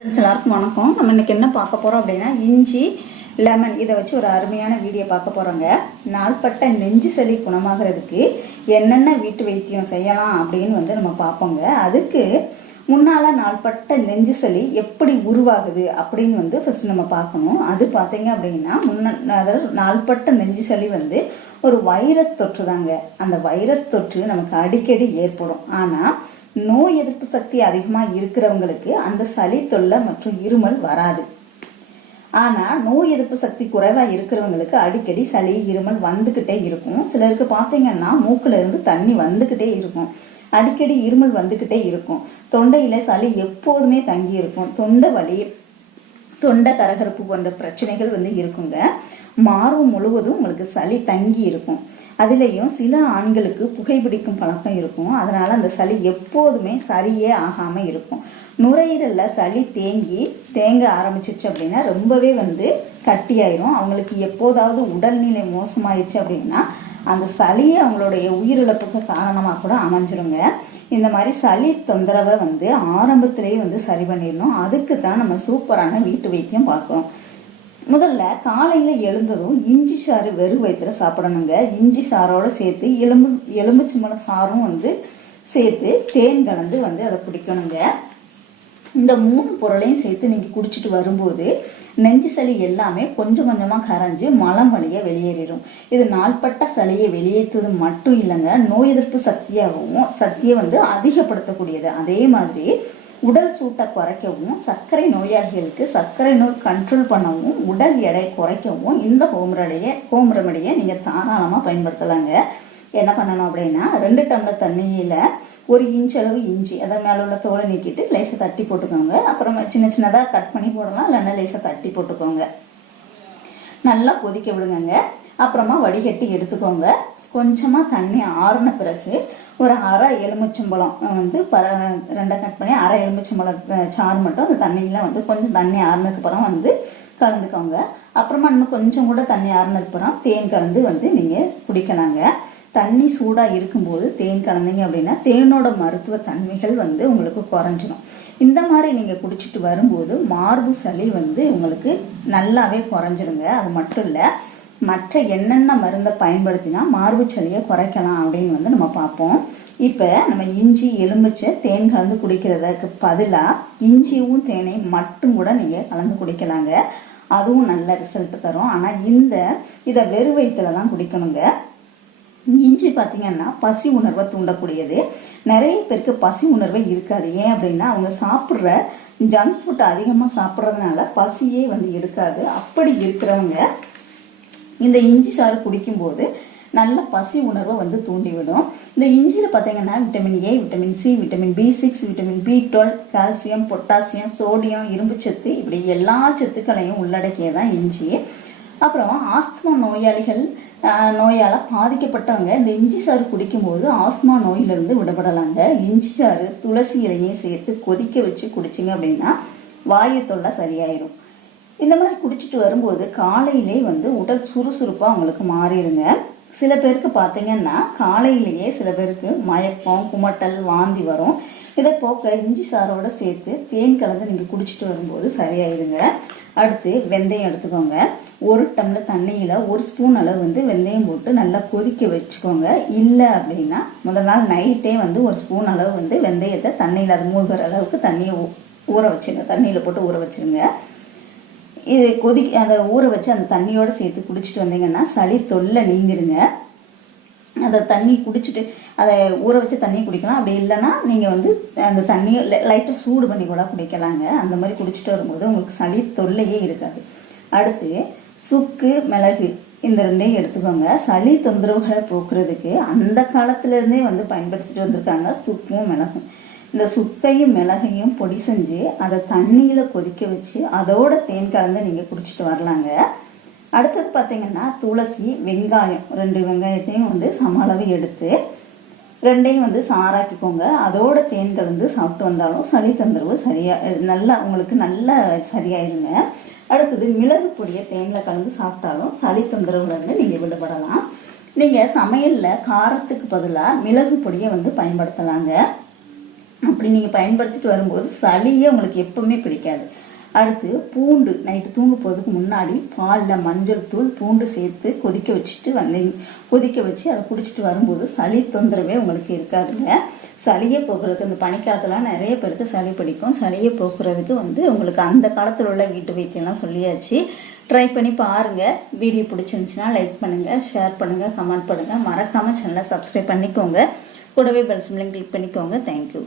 Friends எல்லாருக்கும் வணக்கம். நம்ம இன்னைக்கு என்ன பார்க்க போறோம் அப்படின்னா இஞ்சி லெமன் இதை வச்சு ஒரு அருமையான வீடியோ பார்க்க போறோங்க. நாள்பட்ட நெஞ்சு சளி குணமாகிறதுக்கு என்னென்ன வீட்டு வைத்தியம் செய்யலாம் அப்படின்னு வந்து நம்ம பார்ப்போங்க. அதுக்கு முன்னால நாள்பட்ட நெஞ்சு சளி எப்படி உருவாகுது அப்படின்னு வந்து ஃபர்ஸ்ட் நம்ம பார்க்கணும். அது பார்த்தீங்க அப்படின்னா முன்ன அதாவது நாள்பட்ட நெஞ்சு சளி வந்து ஒரு வைரஸ் தொற்று தாங்க அந்த வைரஸ் தொற்று நமக்கு அடிக்கடி ஏற்படும். ஆனால் நோய் எதிர்ப்பு சக்தி அதிகமா இருக்கிறவங்களுக்கு அந்த சளி தொல்லை மற்றும் இருமல் வராது. ஆனா நோய் எதிர்ப்பு சக்தி குறைவா இருக்கிறவங்களுக்கு அடிக்கடி சளி இருமல் வந்துகிட்டே இருக்கும். சிலருக்கு பாத்தீங்கன்னா மூக்குல இருந்து தண்ணி வந்துகிட்டே இருக்கும். அடிக்கடி இருமல் வந்துகிட்டே இருக்கும். தொண்டையில சளி எப்போதுமே தங்கி இருக்கும். தொண்டை வலி தொண்டை கரகரப்பு போன்ற பிரச்சனைகள் வந்து இருக்குங்க. மார்பு முழுவதும் உங்களுக்கு சளி தங்கி இருக்கும். அதுலேயும் சில ஆண்களுக்கு புகைப்பிடிக்கும் பழக்கம் இருக்கும். அதனால அந்த சளி எப்போதுமே சரியே ஆகாமல் இருக்கும். நுரையீரலில் சளி தேங்கி தேங்க ஆரம்பிச்சிச்சு அப்படின்னா ரொம்பவே வந்து கட்டியாயிரும். அவங்களுக்கு எப்போதாவது உடல்நிலை மோசமாயிடுச்சு அப்படின்னா அந்த சளியே அவங்களுடைய உயிரிழப்புக்கு காரணமாக கூட அமைஞ்சிருங்க. இந்த மாதிரி சளி தொந்தரவை வந்து ஆரம்பத்திலேயே வந்து சரி பண்ணிடணும். அதுக்கு தான் நம்ம சூப்பரான வீட்டு வைத்தியம் பார்க்குறோம். முதல்ல காலையில எழுந்ததும் இஞ்சி சாறு வெறும் வயிற்றுல சாப்பிடணுங்க. இஞ்சி சாரோட சேர்த்து எலும்பு எலும்புச்சம்பழம் சாரும் வந்து சேர்த்து தேன் கலந்து வந்து அதை குடிக்கணுங்க. இந்த மூணு பொருளையும் சேர்த்து நீங்க குடிச்சிட்டு வரும்போது நெஞ்சு சளி எல்லாமே கொஞ்சம் கொஞ்சமா கரைஞ்சு மலம் வழியை வெளியேறிடும். இது நாள்பட்ட சளியை வெளியேற்றுவது மட்டும் இல்லைங்க நோய் எதிர்ப்பு சக்தியாகவும் சக்தியை வந்து அதிகப்படுத்தக்கூடியது. அதே மாதிரி உடல் சூட்டை குறைக்கவும் சர்க்கரை நோயாளிகளுக்கு சர்க்கரை நோய் கண்ட்ரோல் பண்ணவும் உடல் எடை குறைக்கவும் இந்த ஹோம் ரெமடியை ஹோம் ரெமடியை நீங்கள் தாராளமாக பயன்படுத்தலாங்க. என்ன பண்ணணும் அப்படின்னா ரெண்டு டம்ளர் தண்ணியில் ஒரு இன்ச் அளவு இஞ்சி அதை மேலே உள்ள தோலை நீக்கிட்டு லேசாக தட்டி போட்டுக்கோங்க. அப்புறம் சின்ன சின்னதாக கட் பண்ணி போடலாம் இல்லைன்னா லேசாக தட்டி போட்டுக்கோங்க. நல்லா கொதிக்க விடுங்க அப்புறமா வடிகட்டி எடுத்துக்கோங்க. கொஞ்சமாக தண்ணி ஆறுன பிறகு ஒரு அரை எலுமிச்சம்பழம் வந்து பர ரெண்டை கட் பண்ணி அரை எலுமிச்சம்பழம் சாறு மட்டும் அந்த தண்ணியில் வந்து கொஞ்சம் தண்ணி ஆறுனதுக்கு அப்புறம் வந்து கலந்துக்கோங்க. அப்புறமா இன்னும் கொஞ்சம் கூட தண்ணி ஆறுனதுக்கு அப்புறம் தேன் கலந்து வந்து நீங்கள் குடிக்கலாங்க. தண்ணி சூடாக இருக்கும்போது தேன் கலந்தீங்க அப்படின்னா தேனோட மருத்துவ தன்மைகள் வந்து உங்களுக்கு குறைஞ்சிடும் இந்த மாதிரி நீங்கள் குடிச்சிட்டு வரும்போது மார்பு சளி வந்து உங்களுக்கு நல்லாவே குறைஞ்சிருங்க. அது மட்டும் இல்லை மற்ற என்னென்ன மருந்தை பயன்படுத்தினா மார்பு சளியை குறைக்கலாம் அப்படின்னு வந்து நம்ம பார்ப்போம். இப்போ நம்ம இஞ்சி எலுமிச்சை தேன் கலந்து குடிக்கிறதுக்கு பதிலாக இஞ்சியும் தேனையும் மட்டும் கூட நீங்கள் கலந்து குடிக்கலாங்க. அதுவும் நல்ல ரிசல்ட் தரும். ஆனால் இந்த இதை வெறு வயிற்றுல தான் குடிக்கணுங்க. இஞ்சி பார்த்தீங்கன்னா பசி உணர்வை தூண்டக்கூடியது. நிறைய பேருக்கு பசி உணர்வே இருக்காது. ஏன் அப்படின்னா அவங்க சாப்பிட்ற ஜங்க் ஃபுட் அதிகமாக சாப்பிட்றதுனால பசியே வந்து எடுக்காது. அப்படி இருக்கிறவங்க இந்த இஞ்சி சாறு குடிக்கும்போது நல்ல பசி உணர்வை வந்து தூண்டிவிடும். இந்த இஞ்சியில் பார்த்தீங்கன்னா vitamin A vitamin C vitamin B six vitamin B twelve calcium potassium sodium இரும்புச்சத்து இப்படி எல்லா சத்துக்களையும் உள்ளடக்கிய தான் இஞ்சி. அப்புறம் ஆஸ்துமா நோயாளிகள் நோயால் பாதிக்கப்பட்டவங்க இந்த இஞ்சி சாறு குடிக்கும்போது ஆஸ்மா நோயிலிருந்து விடுபடலாங்க. இஞ்சி சாறு துளசி இலையும் சேர்த்து கொதிக்க வச்சு குடிச்சிங்க அப்படின்னா வாயு தொல்லை சரியாயிரும். இந்த மாதிரி குடிச்சிட்டு வரும்போது காலையிலே வந்து உடல் சுறுசுறுப்பாக அவங்களுக்கு மாறிடுங்க. சில பேருக்கு பார்த்தீங்கன்னா காலையிலேயே சில பேருக்கு மயக்கம் குமட்டல் வாந்தி வரும். இதை போக்க இஞ்சி சாரோட சேர்த்து தேன் கலந்து நீங்கள் குடிச்சிட்டு வரும்போது சரியாயிருங்க அடுத்து வெந்தயம் எடுத்துக்கோங்க. ஒரு டம்ளர் தண்ணியில் ஒரு ஸ்பூன் அளவு வந்து வெந்தயம் போட்டு நல்லா கொதிக்க வச்சுக்கோங்க. இல்லை அப்படின்னா முதல் நாள் நைட்டே வந்து ஒரு ஸ்பூன் அளவு வந்து வெந்தயத்தை தண்ணியில் அது மூழ்கிற அளவுக்கு தண்ணியை ஊ- ஊற வச்சுருங்க. தண்ணியில் போட்டு ஊற வச்சிருங்க. இது கொதி அதை ஊற வச்சு அந்த தண்ணியோட சேர்த்து குடிச்சிட்டு வந்தீங்கன்னா சளி தொல்லை நீங்கிருங்க. அதை தண்ணி குடிச்சிட்டு அதை ஊற வச்சு தண்ணி குடிக்கலாம். அப்படி இல்லைன்னா நீங்கள் வந்து அந்த தண்ணியை லைட்டாக சூடு பண்ணி கூட குடிக்கலாங்க. அந்த மாதிரி குடிச்சிட்டு வரும்போது உங்களுக்கு சளி தொல்லையே இருக்காது. அடுத்து சுக்கு மிளகு இந்த ரெண்டையும் எடுத்துக்கோங்க. சளி தொந்தரவுகளை போக்குறதுக்கு அந்த காலத்துலேருந்தே வந்து பயன்படுத்திட்டு வந்திருக்காங்க சுக்கும் மிளகும். இந்த சுக்கையும் மிளகையும் பொடி செஞ்சு அதை தண்ணியில் கொதிக்க வச்சு அதோட தேன் கலந்து நீங்கள் குடிச்சிட்டு வரலாங்க. அடுத்தது பார்த்தீங்கன்னா துளசி வெங்காயம். ரெண்டு வெங்காயத்தையும் வந்து சம அளவு எடுத்து ரெண்டையும் வந்து சாராக்கிக்கோங்க அதோட தேன் கலந்து சாப்பிட்டு வந்தாலும் சளி தொந்தரவு சரியா நல்லா உங்களுக்கு நல்லா சரியாயிருங்க. அடுத்தது மிளகு பொடியை தேனில் கலந்து சாப்பிட்டாலும் சளி தொந்தரவுலேருந்து நீங்கள் விடுபடலாம். நீங்கள் சமையலில் காரத்துக்கு பதிலாக மிளகு பொடியை வந்து பயன்படுத்தலாங்க. அப்படி நீங்கள் பயன்படுத்திட்டு வரும்போது சளியே உங்களுக்கு எப்பவுமே பிடிக்காது. அடுத்து பூண்டு. நைட்டு தூங்க போகிறதுக்கு முன்னாடி பாலில் மஞ்சள் தூள் பூண்டு சேர்த்து கொதிக்க வச்சுட்டு வந்தீங்க கொதிக்க வச்சு அதை குடிச்சிட்டு வரும்போது சளி தொந்தரவே உங்களுக்கு இருக்காதுங்க. சளியை போக்குறதுக்கு இந்த பனிக்காலத்துலாம் நிறைய பேருக்கு சளி பிடிக்கும். சளியை போக்குறதுக்கு வந்து உங்களுக்கு அந்த காலத்தில் உள்ள வீட்டு வைத்தியம்லாம் சொல்லியாச்சு. ட்ரை பண்ணி பாருங்கள் வீடியோ பிடிச்சிருந்துச்சுன்னா லைக் பண்ணுங்கள் ஷேர் பண்ணுங்கள் கமெண்ட் பண்ணுங்கள் மறக்காமல் சேனலை சப்ஸ்கிரைப் பண்ணிக்கோங்க. கூடவே பெல் சிம்லையும் கிளிக் பண்ணிக்கோங்க. Thank you